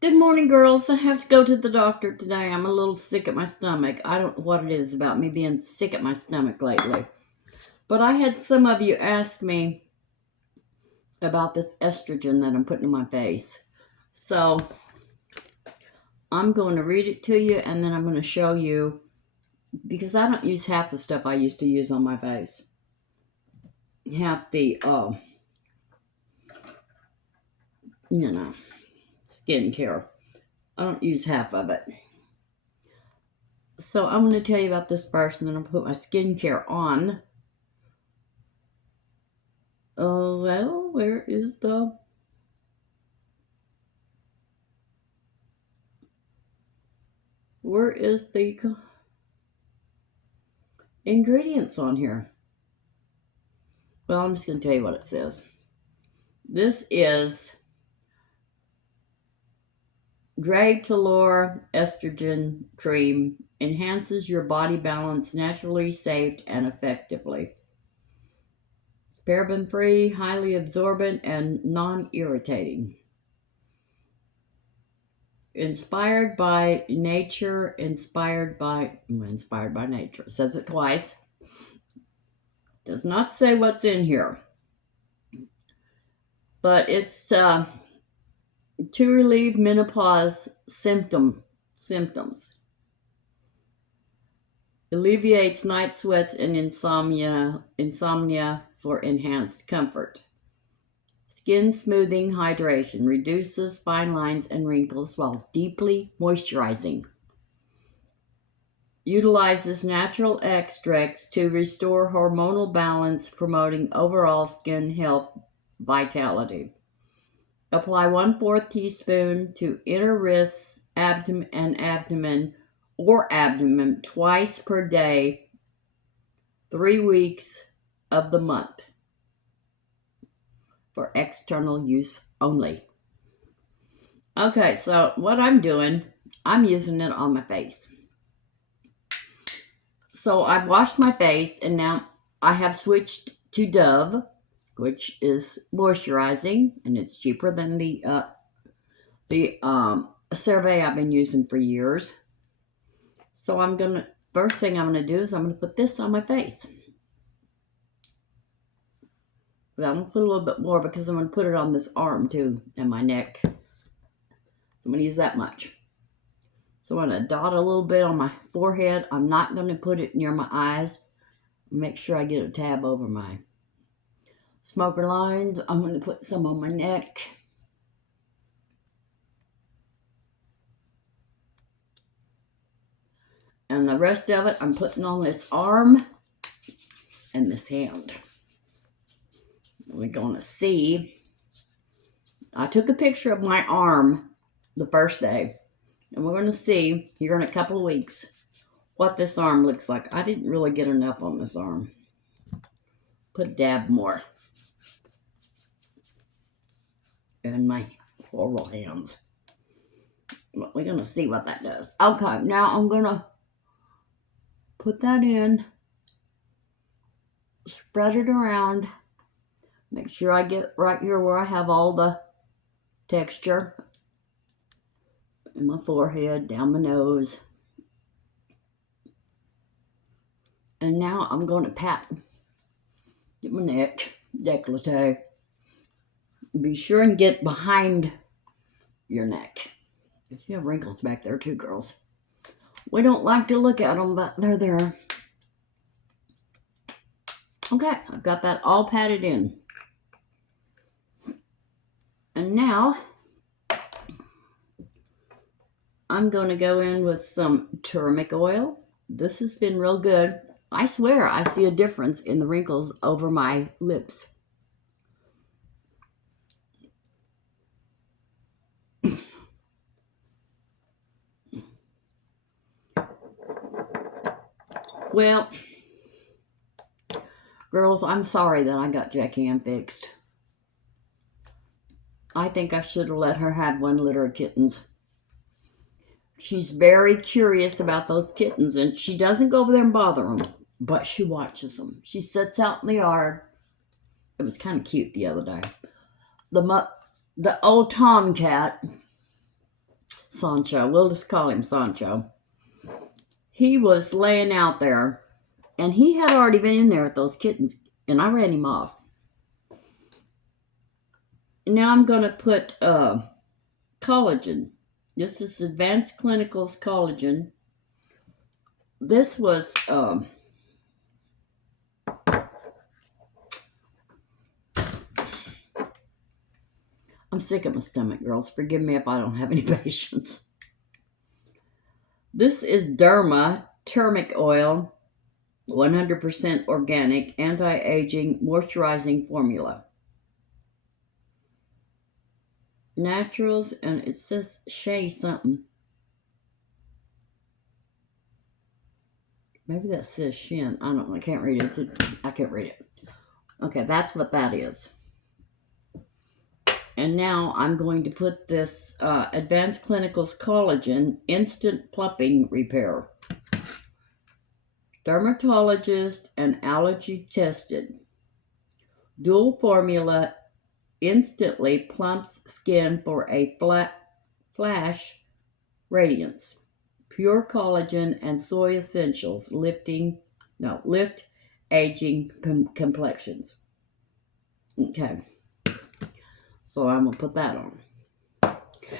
Good morning, girls. I have to go to the doctor today. I'm a little sick at my stomach. I don't know what it is about me being sick at my stomach lately. But I had some of you ask me about this estrogen that I'm putting in my face. So I'm going to read it to you and then I'm going to show you, because I don't use half the stuff I used to use on my face. Half the, skincare. I don't use half of it. So I'm going to tell you about this first, and then I'll put my skincare on. Oh, well, where is the ingredients on here? Well, I'm just going to tell you what it says. This is Gratulor estrogen cream, enhances your body balance naturally, safe, and effectively. It's paraben-free, highly absorbent, and non-irritating. Inspired by nature. It says it twice. Does not say what's in here. But it's to relieve menopause symptoms. Alleviates night sweats and insomnia for enhanced comfort. Skin smoothing hydration reduces fine lines and wrinkles while deeply moisturizing. Utilizes natural extracts to restore hormonal balance, promoting overall skin health vitality. Apply 1/4 teaspoon to inner wrists, abdomen twice per day, 3 weeks of the month. For external use only. Okay, so what I'm doing, I'm using it on my face. So I've washed my face and now I have switched to Dove, which is moisturizing, and it's cheaper than the CeraVe I've been using for years. So first thing I'm gonna do is I'm gonna put this on my face. But I'm gonna put a little bit more because I'm gonna put it on this arm too and my neck. So I'm gonna use that much. So I'm gonna dot a little bit on my forehead. I'm not gonna put it near my eyes. Make sure I get a tab over my smoker lines. I'm gonna put some on my neck. And the rest of it I'm putting on this arm and this hand. We're gonna see. I took a picture of my arm the first day, and we're gonna see here in a couple of weeks what this arm looks like. I didn't really get enough on this arm. Put a dab more. And my floral hands. But we're gonna see what that does. Okay, now I'm gonna put that in, spread it around. Make sure I get right here where I have all the texture. In my forehead, down my nose. And now I'm going to get my neck, décolleté. Be sure and get behind your neck. You have wrinkles back there too, girls. We don't like to look at them, but they're there. Okay, I've got that all patted in. And now I'm going to go in with some turmeric oil. This has been real good. I swear I see a difference in the wrinkles over my lips. Well, girls, I'm sorry that I got Jackie Ann fixed. I think I should have let her have one litter of kittens. She's very curious about those kittens, and she doesn't go over there and bother them, but she watches them. She sits out in the yard. It was kind of cute the other day. The old tomcat Sancho. We'll just call him Sancho. He was laying out there, and he had already been in there with those kittens, and I ran him off. Now I'm going to put collagen. This is Advanced Clinicals Collagen. This was I'm sick of my stomach, girls. Forgive me if I don't have any patience. This is Derma Turmeric Oil, 100% organic, anti-aging, moisturizing formula. Naturals, and it says Shea something. Maybe that says Shin. I don't know. I can't read it. I can't read it. Okay, that's what that is. And now I'm going to put this Advanced Clinicals Collagen Instant Plumping Repair. Dermatologist and allergy tested. Dual formula instantly plumps skin for a flash radiance. Pure collagen and soy essentials lift aging complexions. Okay. So I'm going to put that on.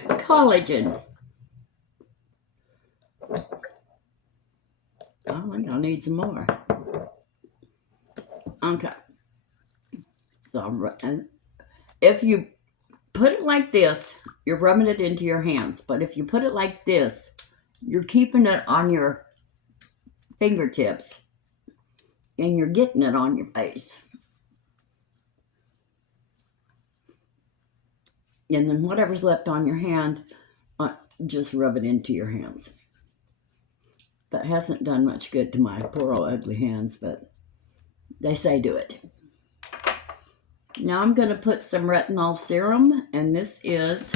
Collagen. I think I need some more. Okay. So if you put it like this, you're rubbing it into your hands. But if you put it like this, you're keeping it on your fingertips. And you're getting it on your face. And then whatever's left on your hand, just rub it into your hands. That hasn't done much good to my poor old ugly hands, but they say do it. Now I'm going to put some retinol serum, and this is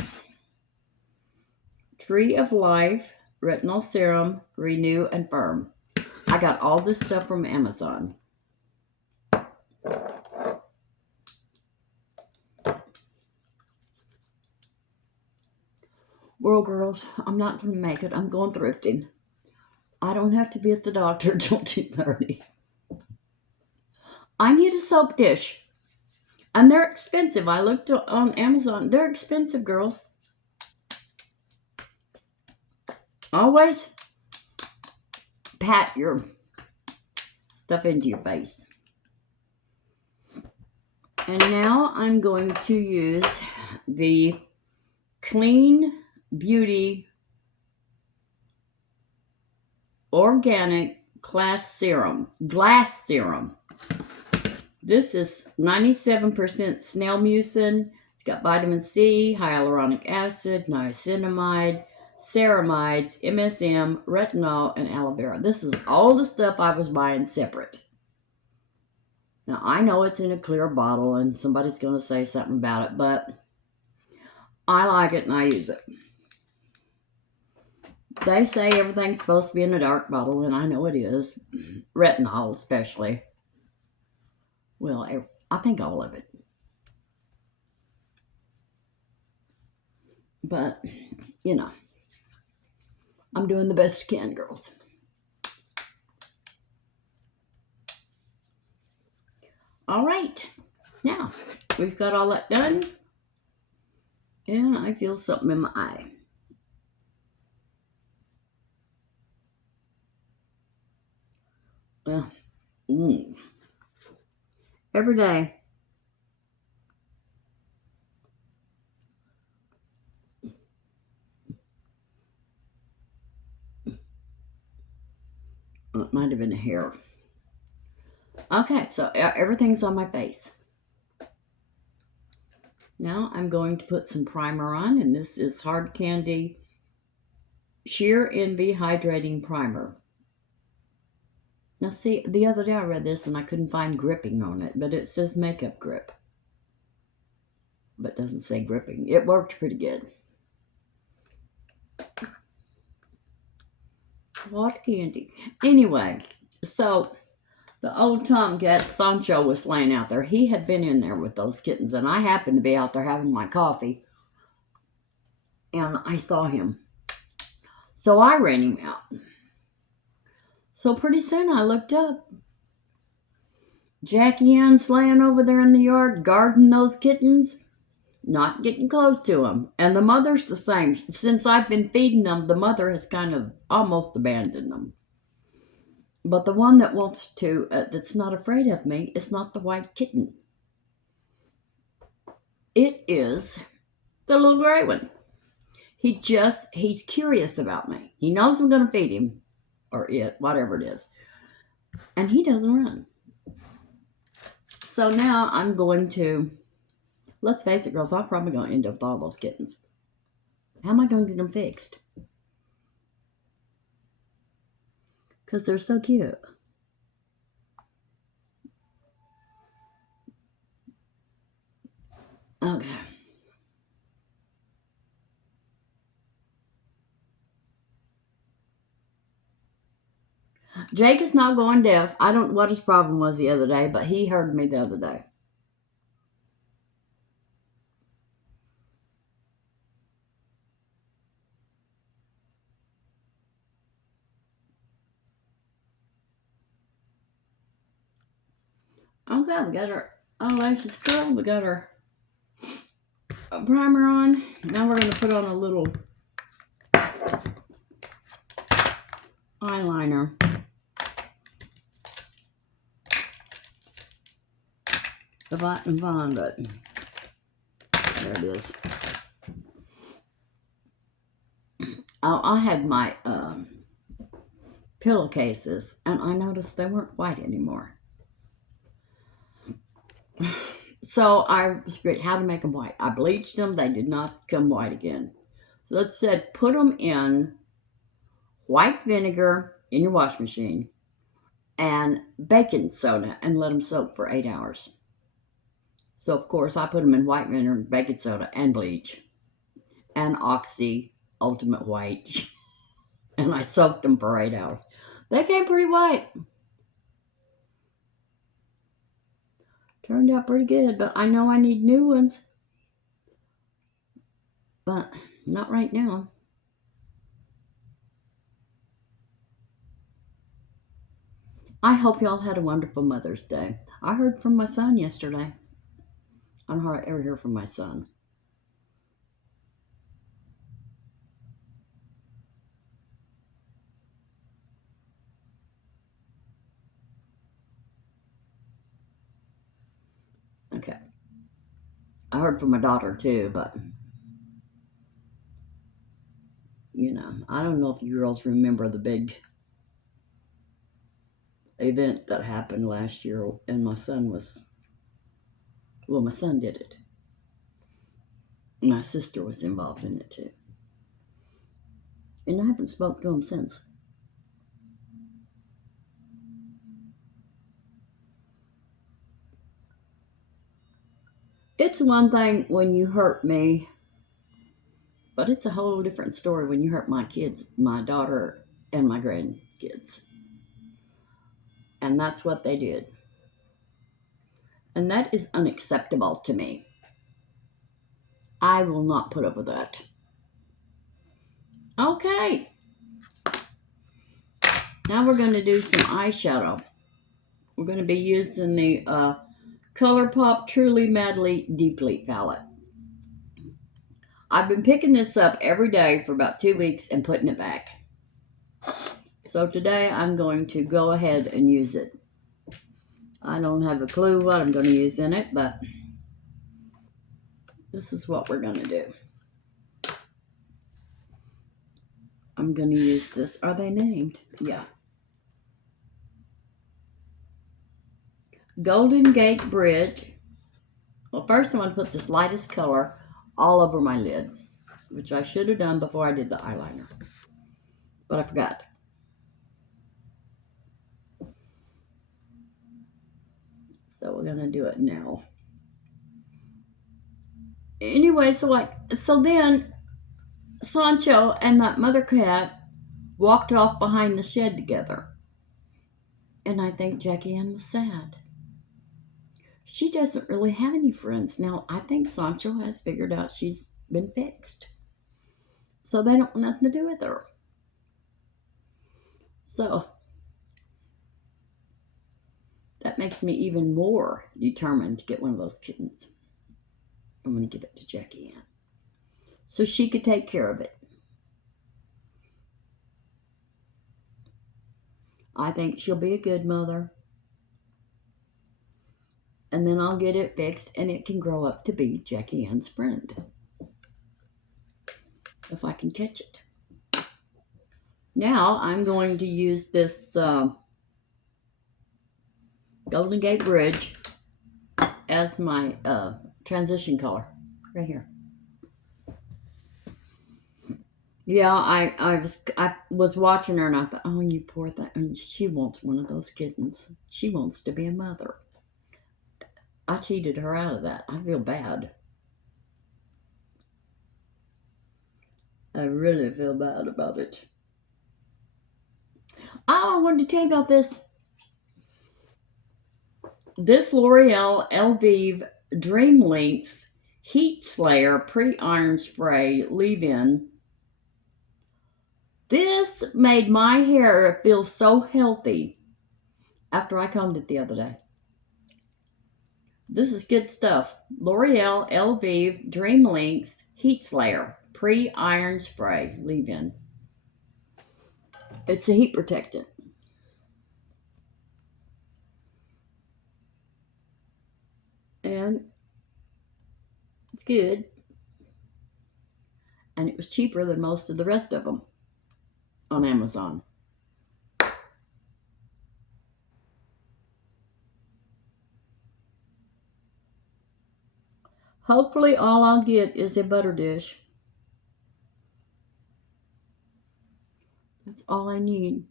Tree of Life Retinol Serum, Renew and Firm. I got all this stuff from Amazon. Well, girls, I'm not going to make it. I'm going thrifting. I don't have to be at the doctor until 2:30. I need a soap dish. And they're expensive. I looked on Amazon. They're expensive, girls. Always pat your stuff into your face. And now I'm going to use the Clean Beauty Organic Glass Serum. This is 97% snail mucin. It's got vitamin C, hyaluronic acid, niacinamide, ceramides, MSM, retinol, and aloe vera. This is all the stuff I was buying separate. Now, I know it's in a clear bottle, and somebody's going to say something about it, but I like it and I use it. They say everything's supposed to be in a dark bottle, and I know it is. Retinol especially. Well, I think all of it. But, you know, I'm doing the best I can, girls. All right. Now, we've got all that done. And I feel something in my eye. Well, every day. It might have been a hair. Okay, so everything's on my face. Now I'm going to put some primer on, and this is Hard Candy Sheer Envy Hydrating Primer. Now see, the other day I read this and I couldn't find gripping on it, but it says makeup grip. But doesn't say gripping. It worked pretty good. What candy? Anyway, so the old tomcat Sancho was laying out there. He had been in there with those kittens, and I happened to be out there having my coffee, and I saw him. So I ran him out. So pretty soon I looked up. Jackie Ann's laying over there in the yard guarding those kittens, not getting close to them. And the mother's the same. Since I've been feeding them, the mother has kind of almost abandoned them. But the one that wants to, that's not afraid of me, is not the white kitten. It is the little gray one. He's curious about me. He knows I'm going to feed him, or it, whatever it is. And he doesn't run. So now I'm going to, let's face it, girls, I'm probably going to end up with all those kittens. How am I going to get them fixed? Because they're so cute. Okay. Jake is not going deaf. I don't know what his problem was the other day, but he heard me the other day. Okay, we got our eyelashes curled. We got our primer on. Now we're going to put on a little eyeliner. If I can find it. There it is. Oh, I had my pillowcases, and I noticed they weren't white anymore. So I figured how to make them white. I bleached them. They did not come white again. So it said put them in white vinegar in your wash machine and baking soda and let them soak for 8 hours. So, of course, I put them in white vinegar, baking soda, and bleach, and Oxy Ultimate White, and I soaked them for 8 hours. They came pretty white. Turned out pretty good, but I know I need new ones. But not right now. I hope y'all had a wonderful Mother's Day. I heard from my son yesterday. I don't hardly ever hear from my son. Okay. I heard from my daughter too, but you know, I don't know if you girls remember the big event that happened last year, and my son did it. My sister was involved in it too. And I haven't spoken to him since. It's one thing when you hurt me, but it's a whole different story when you hurt my kids, my daughter and my grandkids. And that's what they did. And that is unacceptable to me. I will not put up with that. Okay. Now we're going to do some eyeshadow. We're going to be using the ColourPop Truly Madly Deeply palette. I've been picking this up every day for about 2 weeks and putting it back. So today I'm going to go ahead and use it. I don't have a clue what I'm going to use in it, but this is what we're going to do. I'm going to use this. Are they named? Yeah. Golden Gate Bridge. Well, first I'm going to put this lightest color all over my lid, which I should have done before I did the eyeliner, but I forgot. So we're going to do it now. Anyway, so then Sancho and that mother cat walked off behind the shed together. And I think Jackie Ann was sad. She doesn't really have any friends. Now, I think Sancho has figured out she's been fixed. So they don't want nothing to do with her. So that makes me even more determined to get one of those kittens. I'm going to give it to Jackie Ann so she could take care of it. I think she'll be a good mother. And then I'll get it fixed and it can grow up to be Jackie Ann's friend. If I can catch it. Now I'm going to use this Golden Gate Bridge as my transition color right here. Yeah, I was watching her and I thought, oh, you poor thing. I mean, she wants one of those kittens. She wants to be a mother. I cheated her out of that. I feel bad. I really feel bad about it. Oh, I wanted to tell you about this. This L'Oreal Elvive Dream Links Heat Slayer Pre-Iron Spray Leave-In. This made my hair feel so healthy after I combed it the other day. This is good stuff. L'Oreal Elvive Dream Links Heat Slayer Pre-Iron Spray Leave-In. It's a heat protectant. And it's good. And it was cheaper than most of the rest of them on Amazon. Hopefully all I'll get is a butter dish. That's all I need.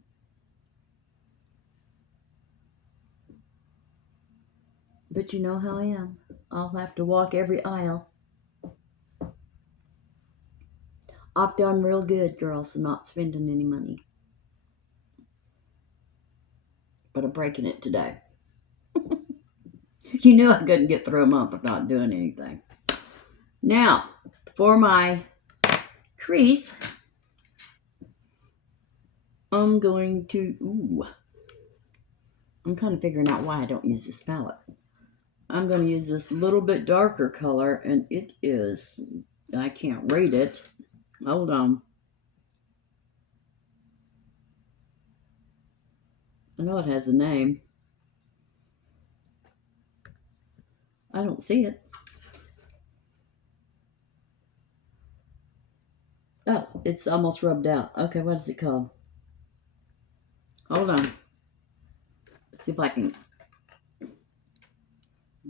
But you know how I am. I'll have to walk every aisle. I've done real good, girls, not spending any money. But I'm breaking it today. You knew I couldn't get through a month of not doing anything. Now, for my crease, I'm going to, I'm kind of figuring out why I don't use this palette. I'm going to use this little bit darker color, and it is, I can't read it. Hold on. I know it has a name. I don't see it. Oh, it's almost rubbed out. Okay, what is it called? Hold on. Let's see if I can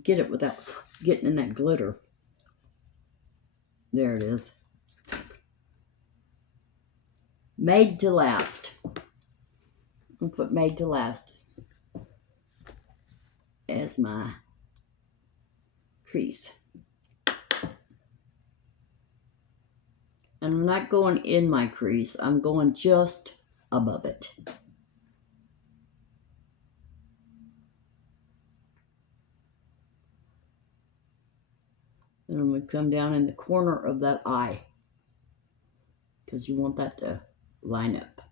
get it without getting in that glitter. There it is. Made to Last. I'll put Made to Last as my crease. And I'm not going in my crease. I'm going just above it. And I'm going to come down in the corner of that eye, because you want that to line up.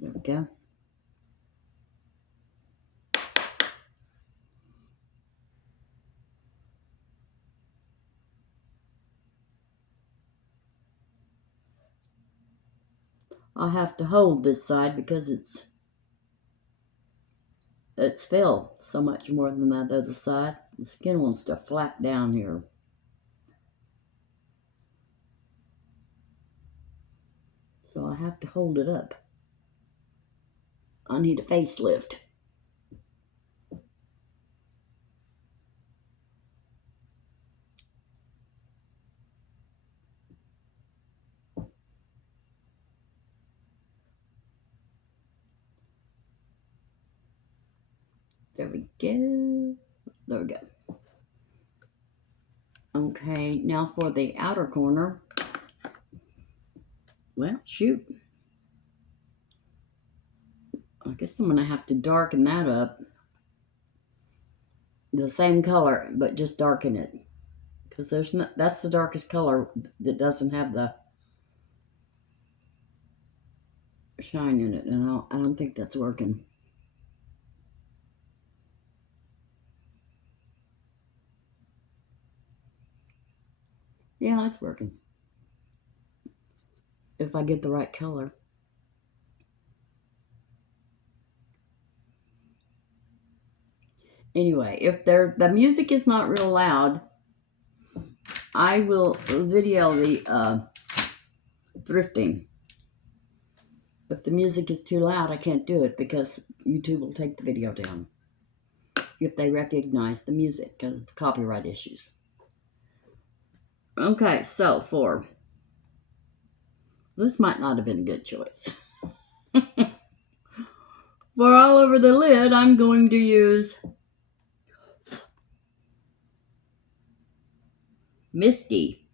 There we go. I have to hold this side because it's filled so much more than that other side. The skin wants to flap down here. So I have to hold it up. I need a facelift. There we go. There we go. Okay, now for the outer corner. Well, shoot. I guess I'm going to have to darken that up. The same color, but just darken it. Because there's not, that's the darkest color that doesn't have the shine in it, and I don't think that's working. Yeah, it's working. If I get the right color. Anyway, if the music is not real loud, I will video the thrifting. If the music is too loud, I can't do it because YouTube will take the video down if they recognize the music because of copyright issues. Okay, so this might not have been a good choice. For all over the lid, I'm going to use Misty.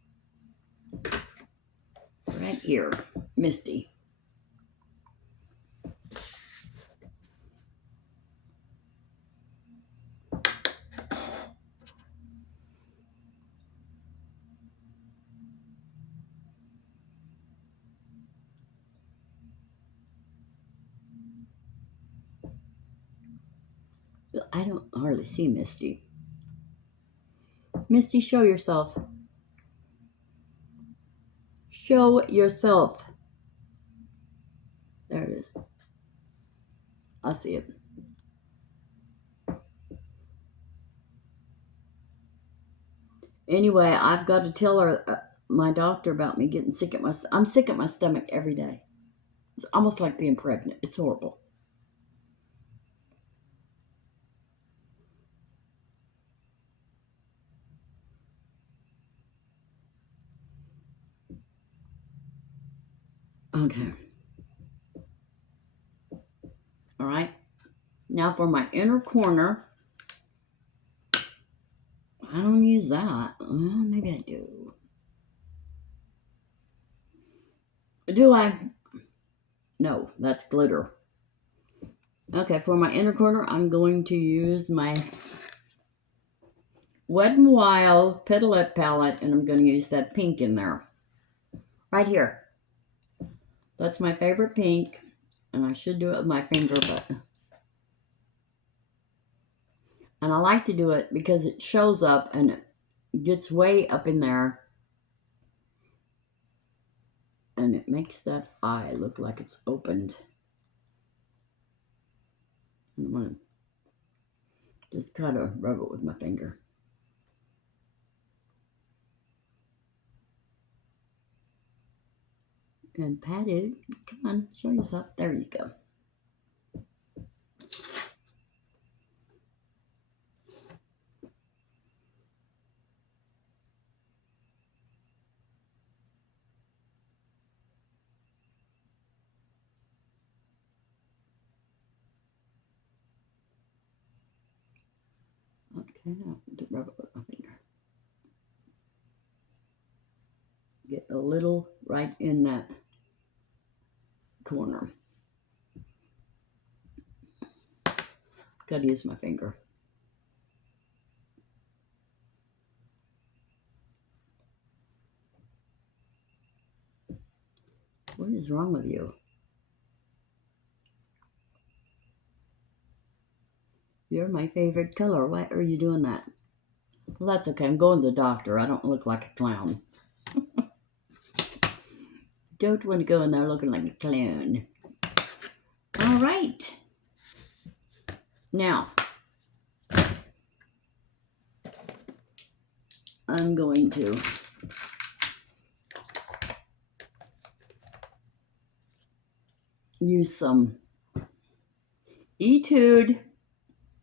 Right here, Misty. I don't hardly see Misty. Misty, show yourself. Show yourself. There it is. I see it. Anyway, I've got to tell her, my doctor, about me getting sick at I'm sick at my stomach every day. It's almost like being pregnant. It's horrible. Okay. All right. Now for my inner corner. I don't use that. Maybe I do. Do I? No, that's glitter. Okay, for my inner corner, I'm going to use my Wet n Wild Petalette palette, and I'm going to use that pink in there. Right here. That's my favorite pink, and I should do it with my finger, but... And I like to do it because it shows up and it gets way up in there. And it makes that eye look like it's opened. I'm going to just kind of rub it with my finger. And pat it. Come on, show yourself. There you go. Okay, now to rub it with my finger. Get a little right in that corner. Gotta use my finger. What is wrong with you? You're my favorite color. Why are you doing that? Well, that's okay. I'm going to the doctor. I don't look like a clown. Don't want to go in there looking like a clown. All right. Now, I'm going to use some Etude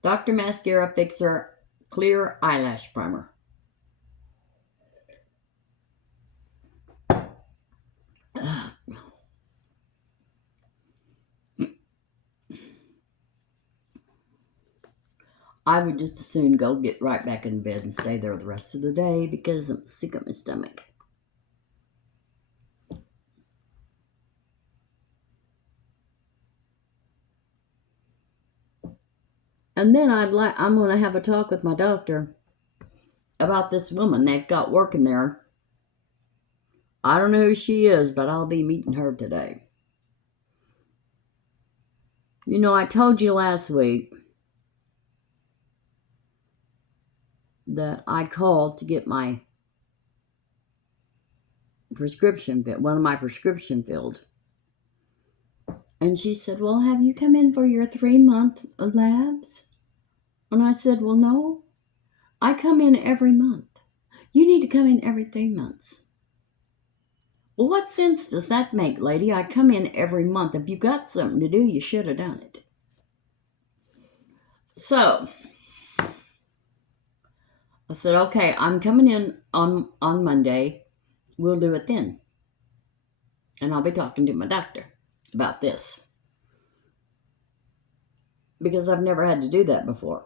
Dr. Mascara Fixer Clear Eyelash Primer. I would just as soon go get right back in bed and stay there the rest of the day because I'm sick of my stomach. And then I'm going to have a talk with my doctor about this woman they've got working there. I don't know who she is, but I'll be meeting her today. You know, I told you last week that I called to get my prescription, one of my prescription filled. And she said, well, have you come in for your 3-month labs? And I said, well, no, I come in every month. You need to come in every 3 months. Well, what sense does that make, lady? I come in every month. If you got something to do, you should have done it. So I said, okay, I'm coming in on Monday. We'll do it then. And I'll be talking to my doctor about this, because I've never had to do that before.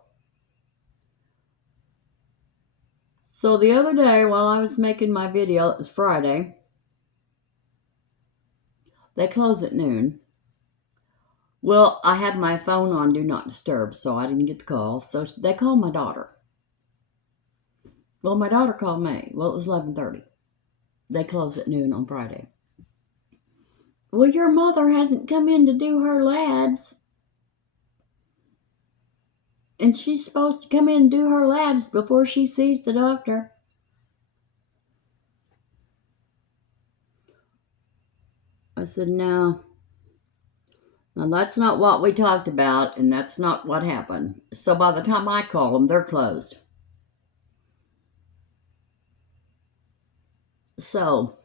So the other day, while I was making my video, it was Friday, they close at noon. Well, I had my phone on Do Not Disturb, so I didn't get the call. So they called my daughter. Well, my daughter called me. Well, it was 11:30. They close at noon on Friday. Well, your mother hasn't come in to do her labs. And she's supposed to come in and do her labs before she sees the doctor. I said, no. Now, that's not what we talked about, and that's not what happened. So by the time I call them, they're closed. So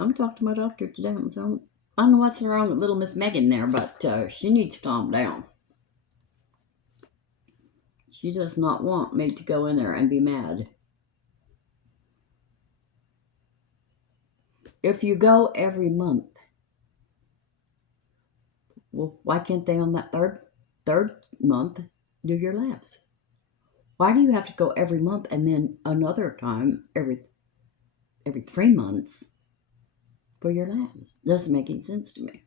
I'm going to talk to my doctor today. So I don't know what's wrong with little Miss Megan there, but she needs to calm down. She does not want me to go in there and be mad. If you go every month, well, why can't they on that third month do your labs? Why do you have to go every month and then another time every 3 months for your labs? Doesn't make any sense to me.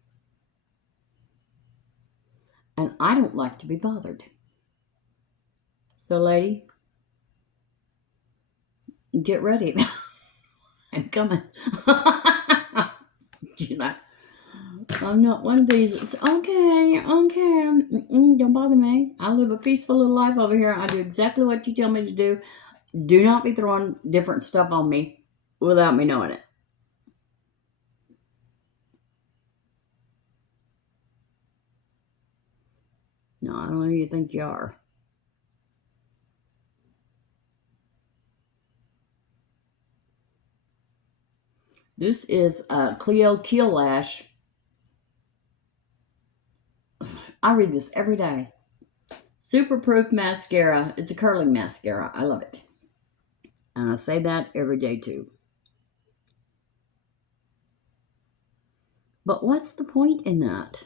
And I don't like to be bothered. So, lady, get ready. I'm coming. You know, I'm not one of these that's, okay, don't bother me. I live a peaceful little life over here. I do exactly what you tell me to do. Do not be throwing different stuff on me without me knowing it. No, I don't know who you think you are. This is a Clio Keel Lash. I read this every day. Super Proof Mascara. It's a curling mascara. I love it. And I say that every day too. But what's the point in that?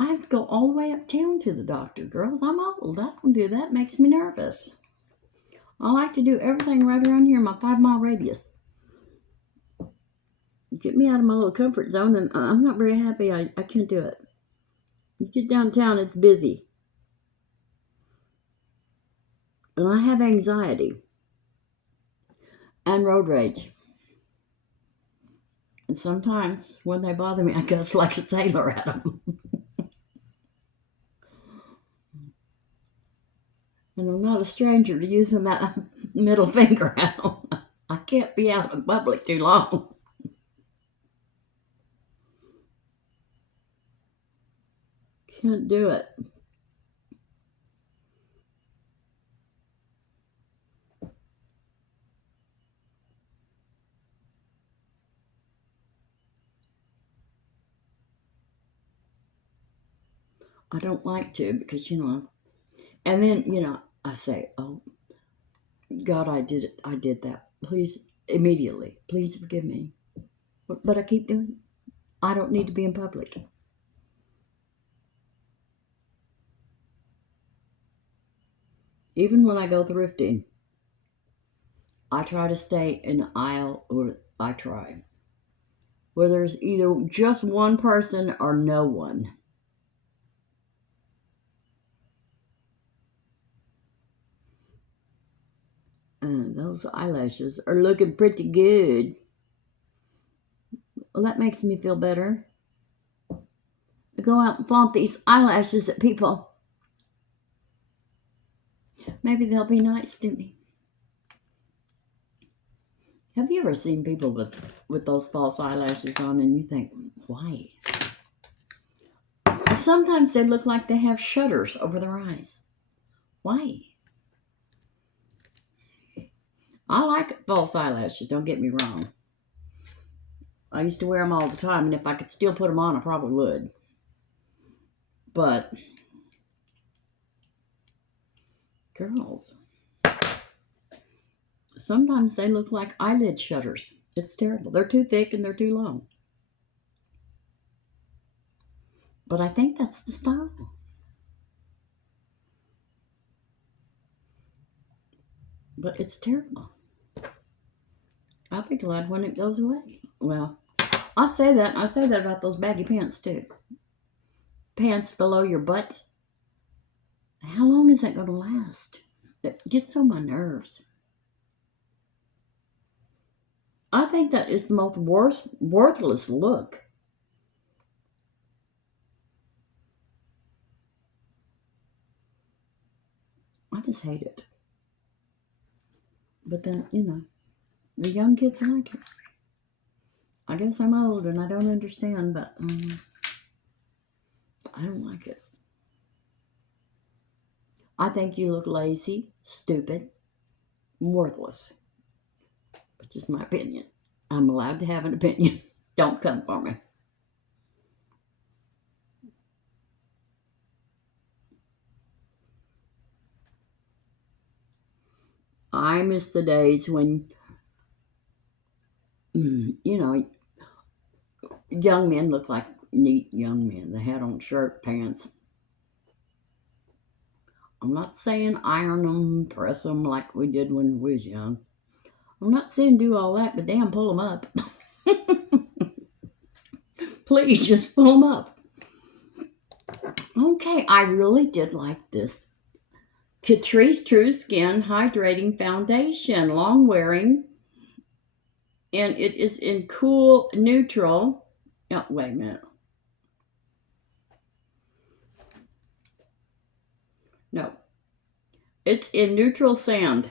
I have to go all the way uptown to the doctor, girls. I'm old. I don't do that. It makes me nervous. I like to do everything right around here in my 5-mile radius. Get me out of my little comfort zone, and I'm not very happy. I can't do it. You get downtown, it's busy. And I have anxiety and road rage. And sometimes when they bother me, I cuss like a sailor at them. And I'm not a stranger to using that middle finger at them. I can't be out in public too long. Can't do it. I don't like to because, and then, I say, oh, God, I did it. I did that. Please, immediately, please forgive me. But I keep doing it. I don't need to be in public. Even when I go thrifting, I try to stay in the aisle, or I try, where there's either just one person or no one. Those eyelashes are looking pretty good. Well, that makes me feel better. I go out and flaunt these eyelashes at people. Maybe they'll be nice to me. Have you ever seen people with those false eyelashes on and you think, why? Sometimes they look like they have shutters over their eyes. Why? I like false eyelashes, don't get me wrong. I used to wear them all the time, and if I could still put them on, I probably would. But, girls, sometimes they look like eyelid shutters. It's terrible. They're too thick and they're too long. But I think that's the style. But it's terrible. I'll be glad when it goes away. Well, I say that about those baggy pants too. Pants below your butt. How long is that going to last? It gets on my nerves. I think that is the most worthless look. I just hate it. But then, you know, the young kids like it. I guess I'm old and I don't understand, but I don't like it. I think you look lazy, stupid, worthless. But just my opinion. I'm allowed to have an opinion. Don't come for me. I miss the days when, you know, young men look like neat young men. They had on shirt, pants. I'm not saying iron them, press them like we did when we was young. I'm not saying do all that, but damn, pull them up. Please, just pull them up. Okay, I really did like this Catrice True Skin Hydrating Foundation, long wearing, and it is in cool neutral. Oh, wait a minute. No, it's in neutral sand.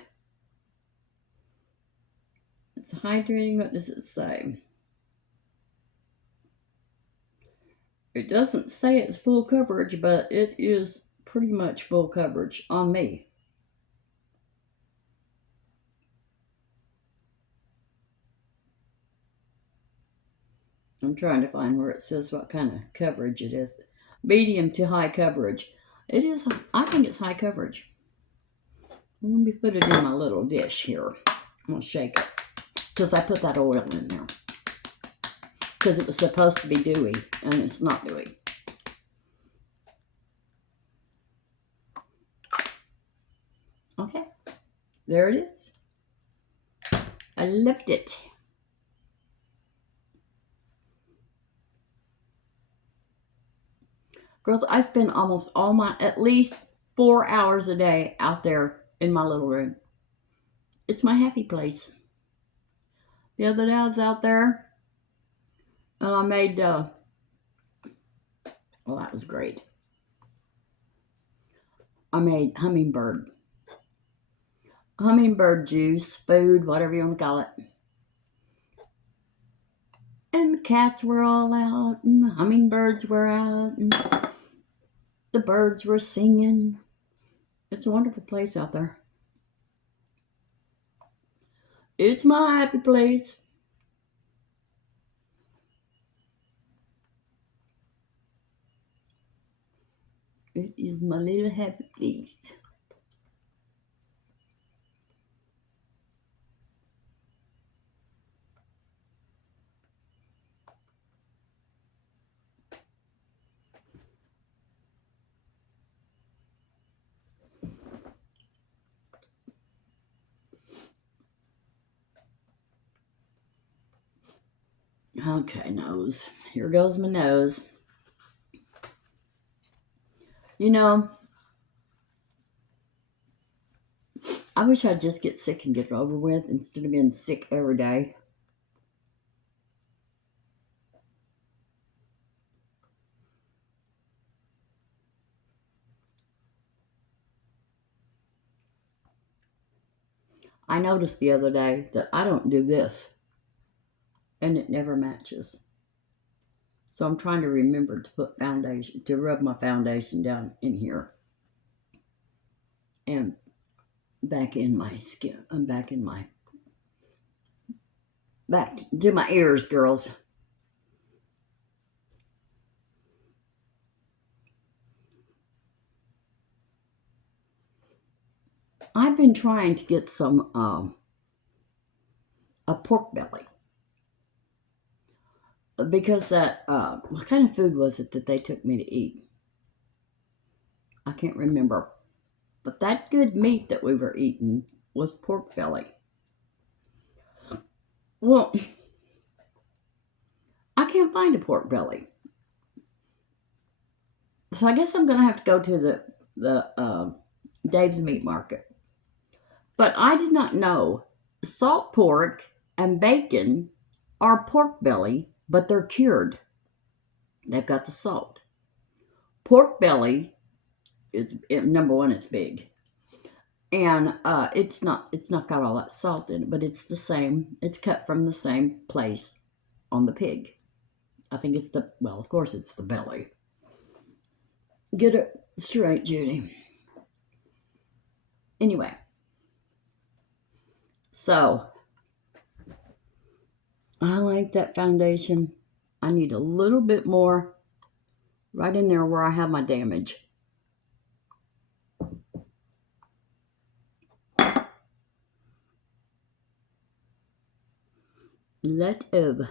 It's hydrating. What does it say? It doesn't say it's full coverage, but it is pretty much full coverage on me. I'm trying to find where it says what kind of coverage it is. Medium to high coverage. It is, I think it's high coverage. Let me put it in my little dish here. I'm going to shake it because I put that oil in there. Because it was supposed to be dewy, and it's not dewy. Okay, there it is. I loved it. Girls, I spend almost at least 4 hours a day out there in my little room. It's my happy place. The other day I was out there and I made, well, that was great. I made hummingbird juice, food, whatever you want to call it. And the cats were all out and the hummingbirds were out and the birds were singing. It's a wonderful place out there. It's my happy place. It is my little happy place. Okay, nose. Here goes my nose. You know, I wish I'd just get sick and get it over with instead of being sick every day. I noticed the other day that I don't do this, and it never matches. So I'm trying to remember to put foundation, to rub my foundation down in here. And back in my skin. I'm back in my, back to my ears, girls. I've been trying to get some, a pork belly. Because that, what kind of food was it that they took me to eat? I can't remember. But that good meat that we were eating was pork belly. Well, I can't find a pork belly. So I guess I'm going to have to go to the Dave's Meat Market. But I did not know salt pork and bacon are pork belly, but they're cured. They've got the salt. Pork belly is, number one, it's big. And it's not got all that salt in it, but it's the same. It's cut from the same place on the pig. I think it's the, well, of course it's the belly. Get it straight, Judy. Anyway. So, I like that foundation. I need a little bit more right in there where I have my damage. Let of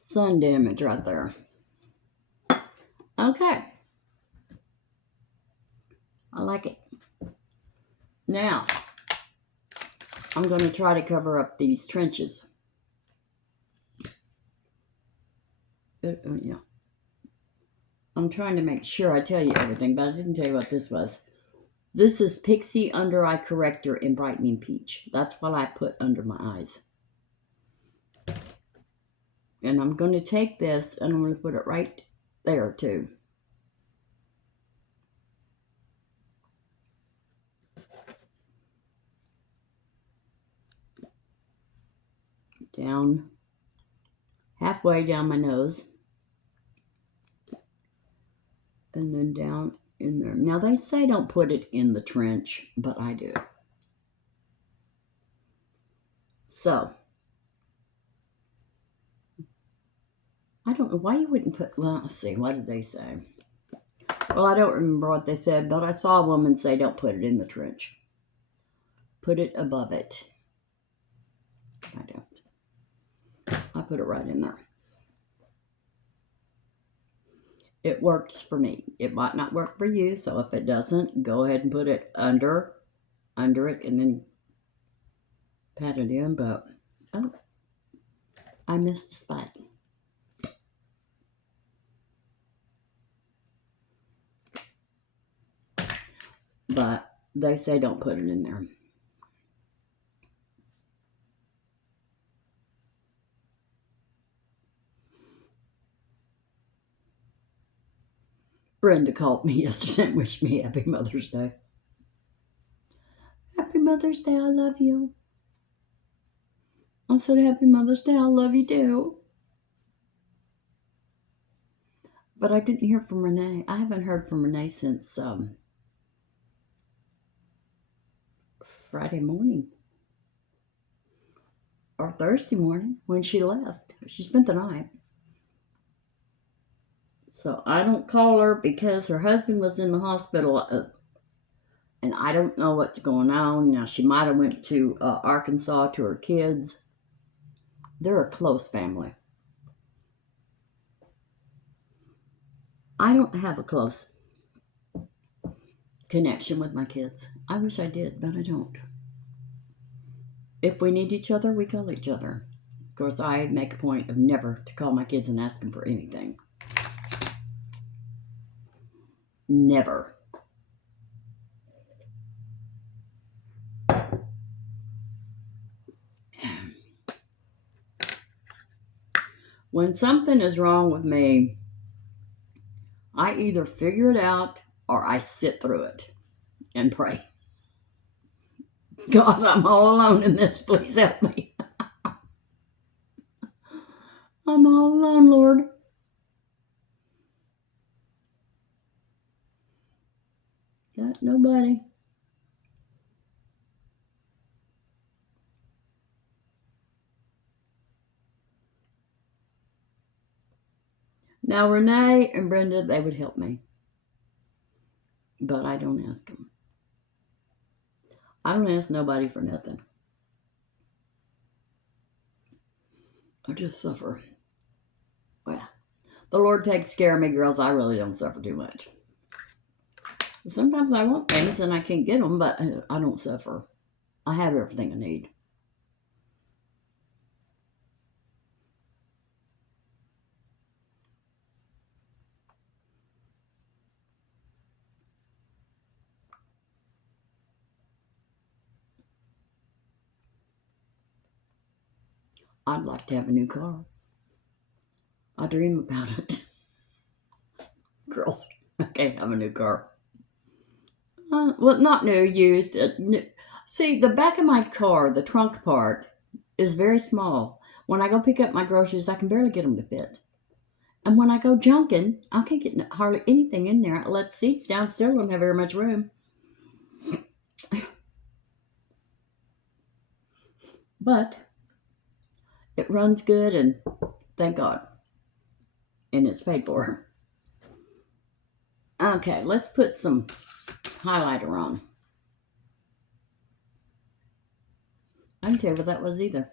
sun damage right there. Okay. I like it. Now, I'm going to try to cover up these trenches. Yeah. I'm trying to make sure I tell you everything, but I didn't tell you what this was. This is Pixi Under Eye Corrector in Brightening Peach. That's what I put under my eyes. And I'm going to take this and I'm going to put it right there too. Down, halfway down my nose. And then down in there. Now they say don't put it in the trench, but I do. So, I don't know why you wouldn't put, well, let's see, what did they say? Well, I don't remember what they said, but I saw a woman say don't put it in the trench. Put it above it. I don't. I put it right in there. It works for me. It might not work for you, so if it doesn't, go ahead and put it under it and then pat it in, but oh, I missed a spot. But they say don't put it in there. Brenda called me yesterday and wished me Happy Mother's Day. Happy Mother's Day, I love you. I said, Happy Mother's Day, I love you too. But I didn't hear from Renee. I haven't heard from Renee since Friday morning. Or Thursday morning when she left. She spent the night. So I don't call her because her husband was in the hospital and I don't know what's going on. Now, she might have went to Arkansas to her kids. They're a close family. I don't have a close connection with my kids. I wish I did, but I don't. If we need each other, we call each other. Of course, I make a point of never to call my kids and ask them for anything. Never. When something is wrong with me, I either figure it out or I sit through it and pray. God, I'm all alone in this. Please help me. I'm all alone, Lord. Got nobody. Now, Renee and Brenda, they would help me. But I don't ask them. I don't ask nobody for nothing. I just suffer. Well, the Lord takes care of me, girls. I really don't suffer too much. Sometimes I want things and I can't get them, but I don't suffer. I have everything I need. I'd like to have a new car. I dream about it. Girls, I can't have a new car. Well, not new, used. See, the back of my car, the trunk part, is very small. When I go pick up my groceries, I can barely get them to fit. And when I go junking, I can't get hardly anything in there. I let the seats down, still don't have very much room. But it runs good, and thank God. And it's paid for. Okay, let's put some highlighter on. I can tell you what that was either.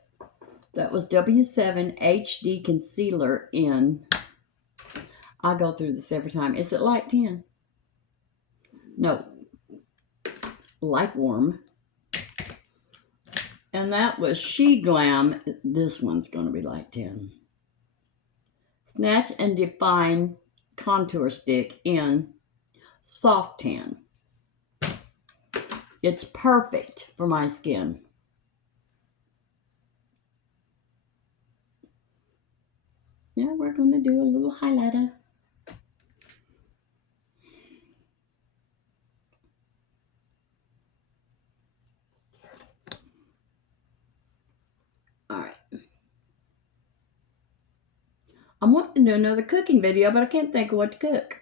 That was W7 HD Concealer in. I go through this every time. Is it light tan? No. Light warm. And that was Sheglam. This one's going to be light tan. Snatch and Define Contour Stick in Soft Tan. It's perfect for my skin. Yeah, we're going to do a little highlighter. All right. I'm wanting to do another cooking video, but I can't think of what to cook.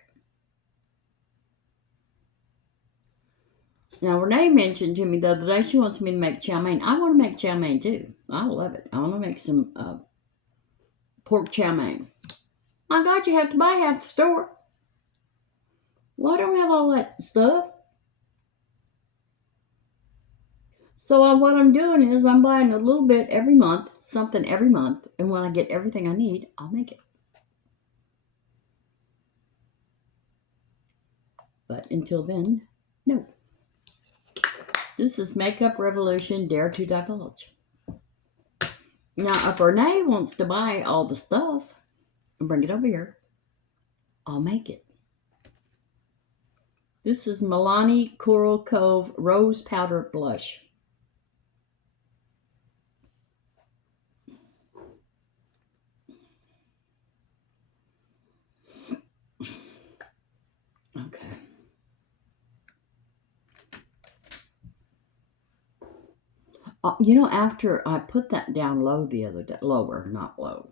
Now, Renee mentioned to me the other day she wants me to make chow mein. I want to make chow mein too. I love it. I want to make some pork chow mein. My God, you have to buy half the store. Well, I don't have all that stuff. So what I'm doing is I'm buying a little bit every month, something every month, and when I get everything I need, I'll make it. But until then, no. This is Makeup Revolution Dare to Divulge. Now, if Renee wants to buy all the stuff and bring it over here, I'll make it. This is Milani Coral Cove Rose Powder Blush. Okay. You know, after I put that down low the other day, lower, not low,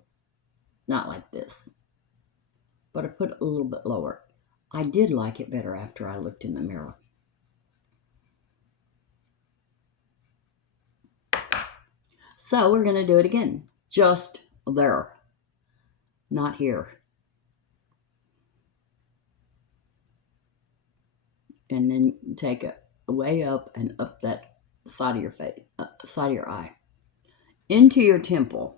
not like this, but I put it a little bit lower. I did like it better after I looked in the mirror. So we're going to do it again. Just there. Not here. And then take it way up and up that side of your face, side of your eye. Into your temple.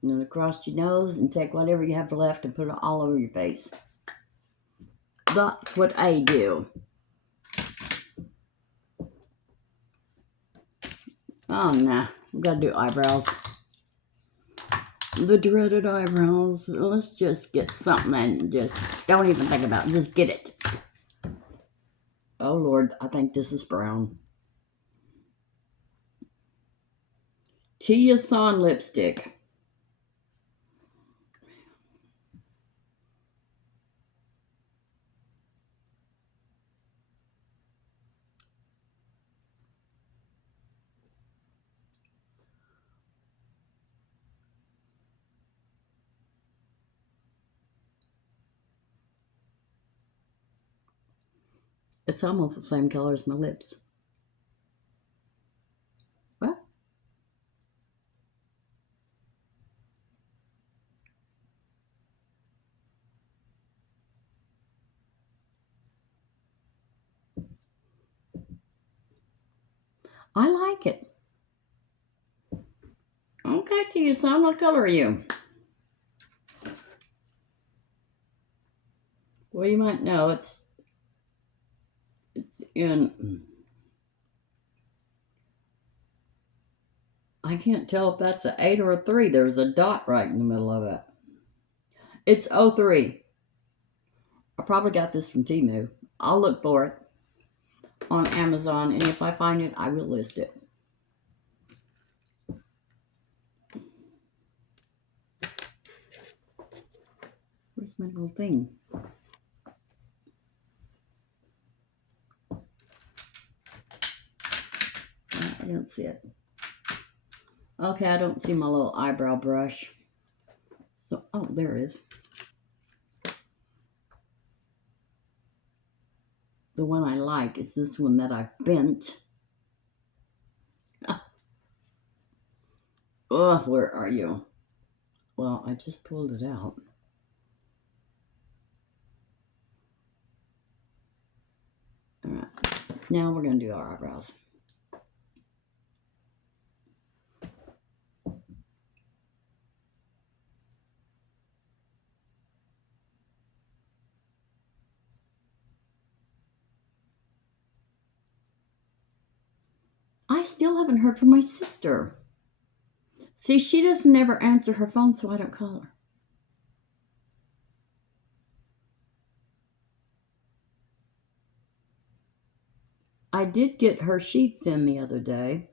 And then across your nose and take whatever you have left and put it all over your face. That's what I do. Oh, nah. I've got to do eyebrows. The dreaded eyebrows. Let's just get something and just don't even think about it. Just get it. Oh, Lord. I think this is brown. Teayason lipstick. It's almost the same color as my lips. What? I like it. Okay, Teayason, what color are you? Well, you might know it's in... I can't tell if that's an 8 or a 3. There's a dot right in the middle of it. It's 03. I probably got this from Temu. I'll look for it on Amazon, and if I find it, I will list it. Where's my little thing? I don't see it. Okay, I don't see my little eyebrow brush. So, oh, there it is. The one I like is this one that I've bent. Oh, where are you? Well, I just pulled it out. All right, now we're going to do our eyebrows. I still haven't heard from my sister. See, she doesn't ever answer her phone, so I don't call her. I did get her sheets in the other day.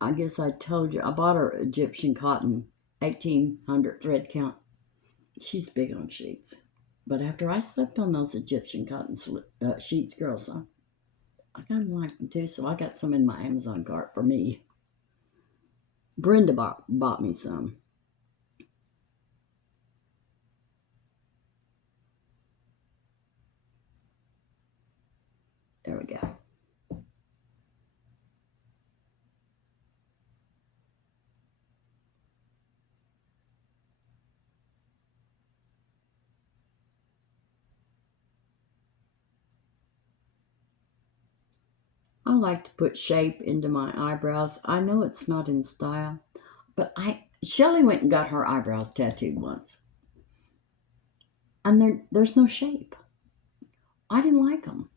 I guess I told you. I bought her Egyptian cotton, 1800 thread count. She's big on sheets. But after I slept on those Egyptian cotton sheets, girls, I kind of like them too, so I got some in my Amazon cart for me. Brenda bought me some. There we go. I like to put shape into my eyebrows. I know it's not in style, but Shelly went and got her eyebrows tattooed once. And there's no shape. I didn't like them.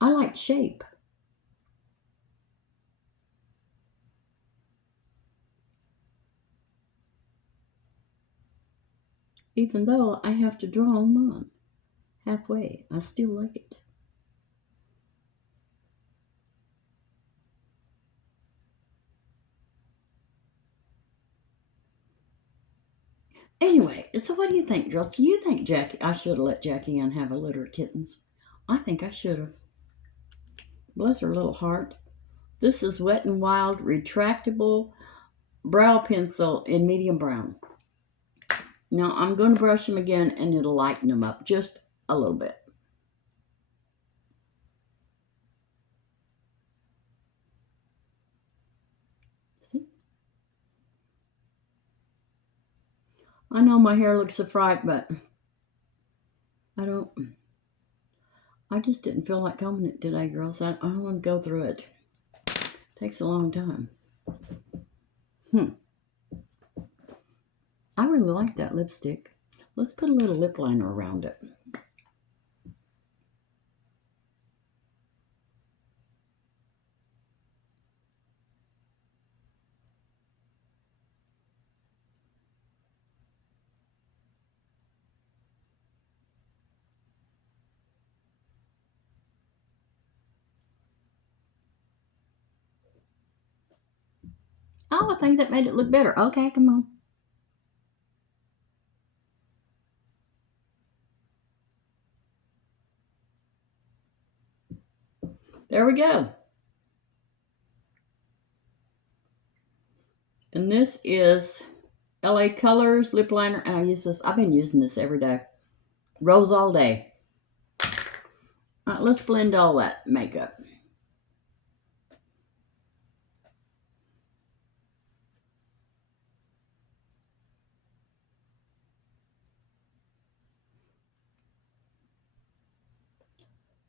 I like shape. Even though I have to draw them on halfway, I still like it. Anyway, so what do you think, girls? Do you think I should have let Jackie Ann have a litter of kittens? I think I should have. Bless her little heart. This is Wet n Wild Retractable Brow Pencil in medium brown. Now, I'm going to brush them again, and it'll lighten them up just a little bit. See? I know my hair looks a fright, but I just didn't feel like combing it today, girls. I don't want to go through it. It takes a long time. I really like that lipstick. Let's put a little lip liner around it. Oh, I think that made it look better. Okay, come on. There we go. And this is LA Colors lip liner. And I use this. I've been using this every day. Rose all day. All right, let's blend all that makeup.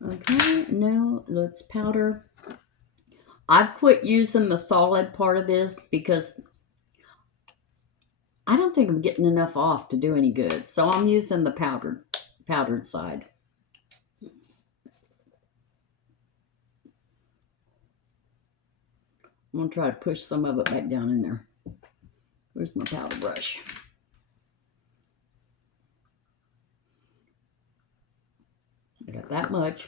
Okay, now let's powder. I've quit using the solid part of this because I don't think I'm getting enough off to do any good. So I'm using the powdered side. I'm going to try to push some of it back down in there. Where's my powder brush? I got that much,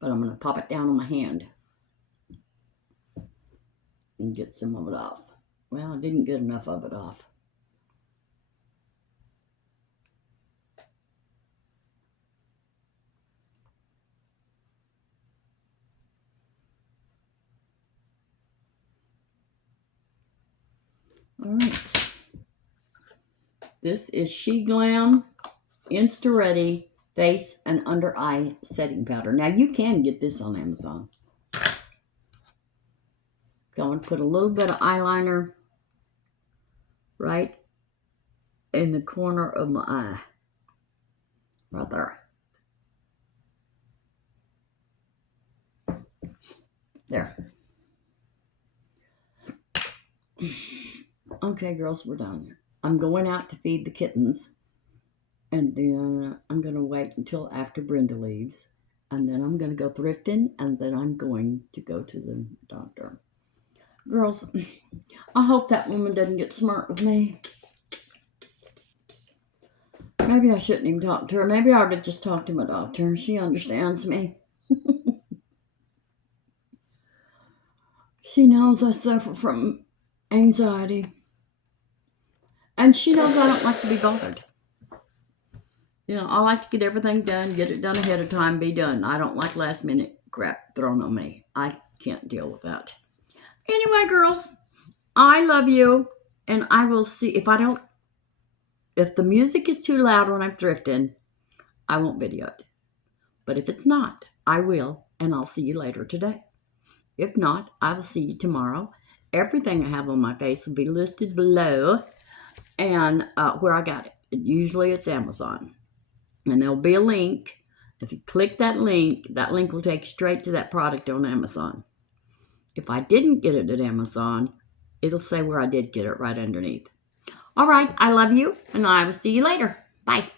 but I'm going to pop it down on my hand and get some of it off. Well, I didn't get enough of it off. All right. This is Sheglam Insta-Ready Face and Under Eye Setting Powder. Now, you can get this on Amazon. Going to put a little bit of eyeliner right in the corner of my eye. Right there. There. Okay, girls, we're done. I'm going out to feed the kittens. And then I'm going to wait until after Brenda leaves. And then I'm going to go thrifting. And then I'm going to go to the doctor. Girls, I hope that woman doesn't get smart with me. Maybe I shouldn't even talk to her. Maybe I ought to just talk to my doctor. She understands me. She knows I suffer from anxiety. And she knows I don't like to be bothered. You know, I like to get everything done, get it done ahead of time, be done. I don't like last minute crap thrown on me. I can't deal with that. Anyway, girls, I love you. And I will see if the music is too loud when I'm thrifting, I won't video it. But if it's not, I will. And I'll see you later today. If not, I will see you tomorrow. Everything I have on my face will be listed below and where I got it. Usually it's Amazon. And there'll be a link. If you click that link will take you straight to that product on Amazon. If I didn't get it at Amazon, it'll say where I did get it right underneath. All right, I love you, and I will see you later. Bye.